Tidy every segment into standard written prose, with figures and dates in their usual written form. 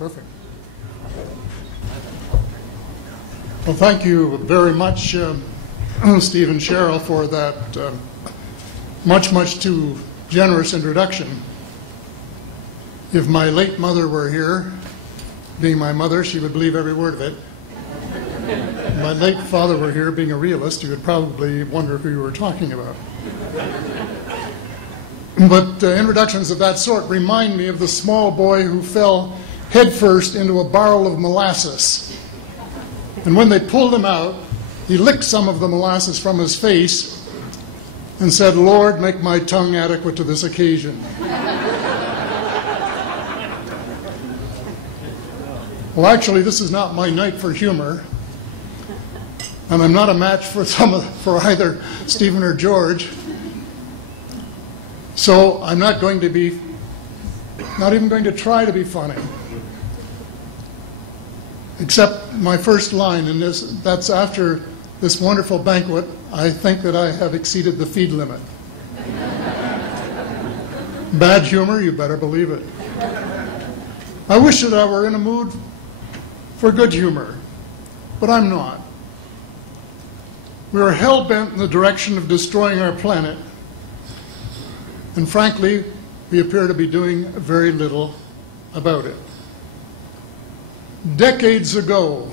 Perfect. Well, thank you very much, Steve and Cheryl, for that much too generous introduction. If my late mother were here, being my mother, she would believe every word of it. If my late father were here, being a realist, you would probably wonder who you were talking about. But introductions of that sort remind me of the small boy who fell headfirst into a barrel of molasses. And when they pulled him out, he licked some of the molasses from his face and said, "Lord, make my tongue adequate to this occasion." Well, actually, this is not my night for humor, and I'm not a match for either Stephen or George. So I'm not even going to try to be funny. Except my first line, and that's after this wonderful banquet, I think that I have exceeded the feed limit. Bad humor, you better believe it. I wish that I were in a mood for good humor, but I'm not. We are hell-bent in the direction of destroying our planet, and frankly, we appear to be doing very little about it. Decades ago,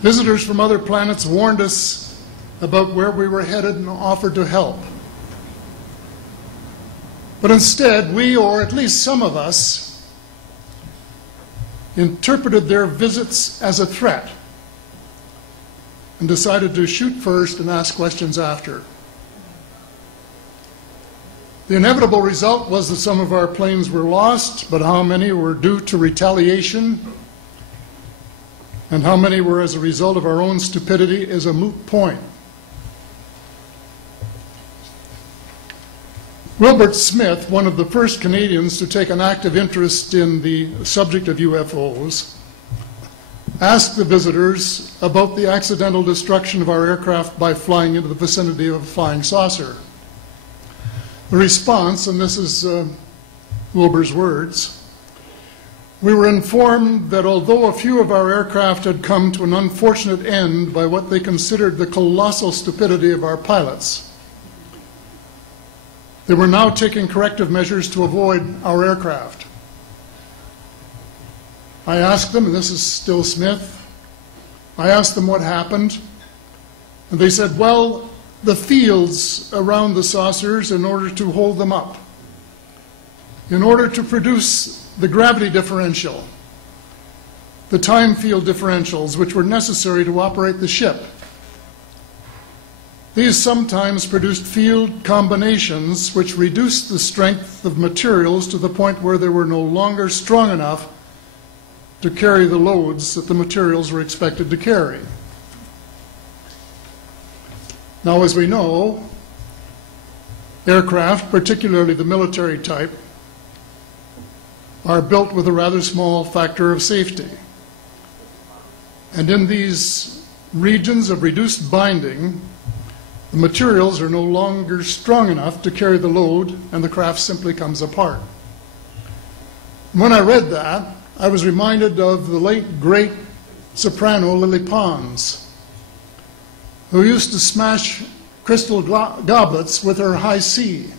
visitors from other planets warned us about where we were headed and offered to help. But instead, we, or at least some of us, interpreted their visits as a threat and decided to shoot first and ask questions after. The inevitable result was that some of our planes were lost, but how many were due to retaliation and how many were as a result of our own stupidity is a moot point. Wilbert Smith, one of the first Canadians to take an active interest in the subject of UFOs, asked the visitors about the accidental destruction of our aircraft by flying into the vicinity of a flying saucer. The response, and this is Wilbur's words, "We were informed that although a few of our aircraft had come to an unfortunate end by what they considered the colossal stupidity of our pilots, they were now taking corrective measures to avoid our aircraft." I asked them, and this is still Smith, I asked them what happened, and they said, well, the fields around the saucers, in order to hold them up, in order to produce the gravity differential, the time field differentials which were necessary to operate the ship. These sometimes produced field combinations which reduced the strength of materials to the point where they were no longer strong enough to carry the loads that the materials were expected to carry. Now, as we know, aircraft, particularly the military type, are built with a rather small factor of safety. And in these regions of reduced binding, the materials are no longer strong enough to carry the load, and the craft simply comes apart. When I read that, I was reminded of the late, great soprano Lily Pons, who used to smash crystal goblets with her high C.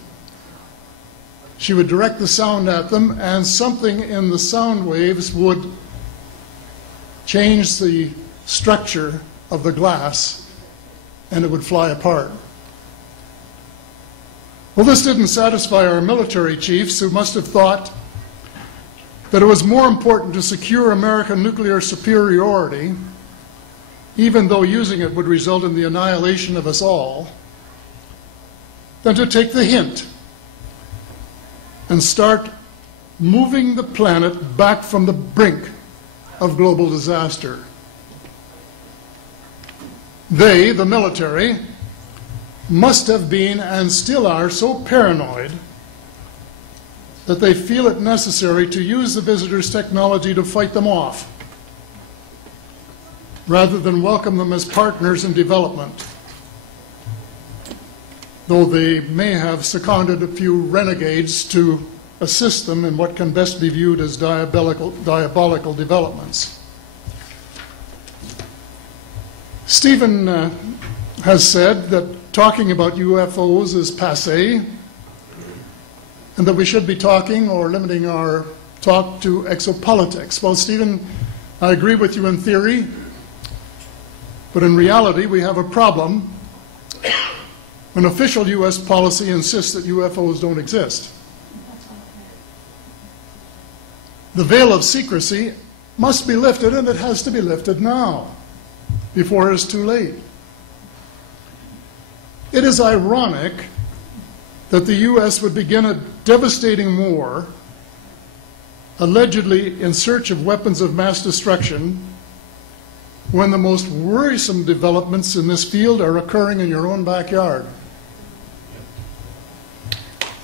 She would direct the sound at them, and something in the sound waves would change the structure of the glass, and it would fly apart. Well, this didn't satisfy our military chiefs, who must have thought that it was more important to secure American nuclear superiority, even though using it would result in the annihilation of us all, than to take the hint and start moving the planet back from the brink of global disaster. They, the military, must have been and still are so paranoid that they feel it necessary to use the visitors' technology to fight them off, rather than welcome them as partners in development, though they may have seconded a few renegades to assist them in what can best be viewed as diabolical developments. Stephen has said that talking about UFOs is passé, and that we should be talking or limiting our talk to exopolitics. Well, Stephen, I agree with you in theory, but in reality we have a problem when official U.S. policy insists that UFOs don't exist. The veil of secrecy must be lifted, and it has to be lifted now, before it is too late. It is ironic that the U.S. would begin a devastating war, allegedly in search of weapons of mass destruction, when the most worrisome developments in this field are occurring in your own backyard.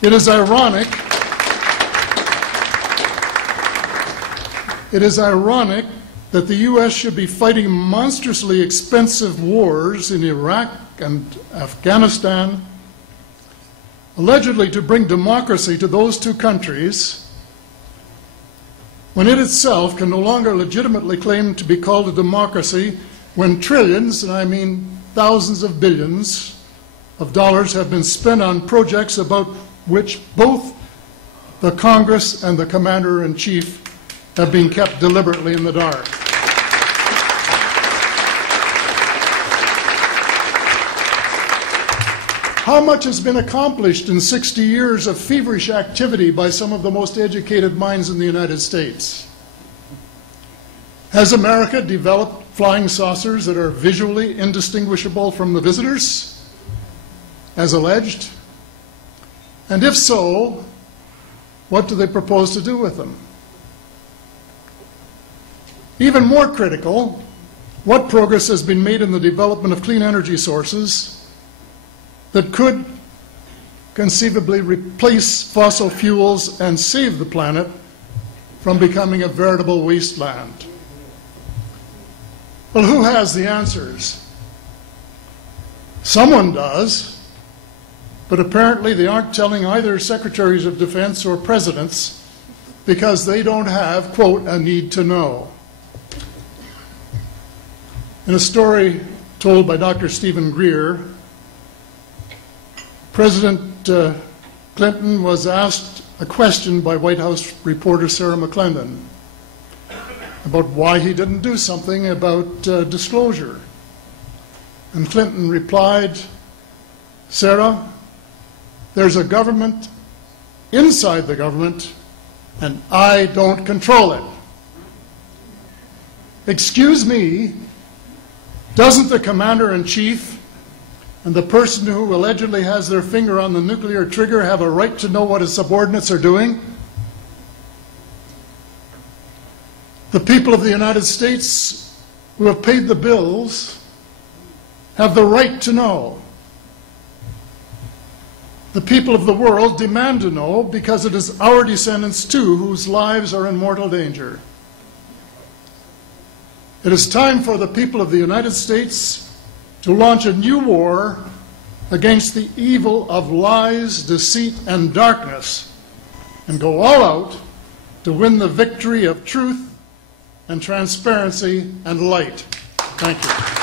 It is ironic that the U.S. should be fighting monstrously expensive wars in Iraq and Afghanistan, allegedly to bring democracy to those two countries, when it itself can no longer legitimately claim to be called a democracy, when trillions, and I mean thousands of billions of dollars, have been spent on projects about which both the Congress and the Commander-in-Chief have been kept deliberately in the dark. How much has been accomplished in 60 years of feverish activity by some of the most educated minds in the United States? Has America developed flying saucers that are visually indistinguishable from the visitors, as alleged? And if so, what do they propose to do with them? Even more critical, what progress has been made in the development of clean energy sources that could conceivably replace fossil fuels and save the planet from becoming a veritable wasteland? Well, who has the answers? Someone does, but apparently they aren't telling either secretaries of defense or presidents because they don't have, quote, a need to know. In a story told by Dr. Stephen Greer, President Clinton was asked a question by White House reporter Sarah McClendon about why he didn't do something about disclosure. And Clinton replied, "Sarah, there's a government inside the government, and I don't control it." Excuse me, doesn't the Commander-in-Chief and the person who allegedly has their finger on the nuclear trigger have a right to know what his subordinates are doing? The people of the United States who have paid the bills have the right to know. The people of the world demand to know because it is our descendants too whose lives are in mortal danger. It is time for the people of the United States to launch a new war against the evil of lies, deceit, and darkness, and go all out to win the victory of truth and transparency and light. Thank you.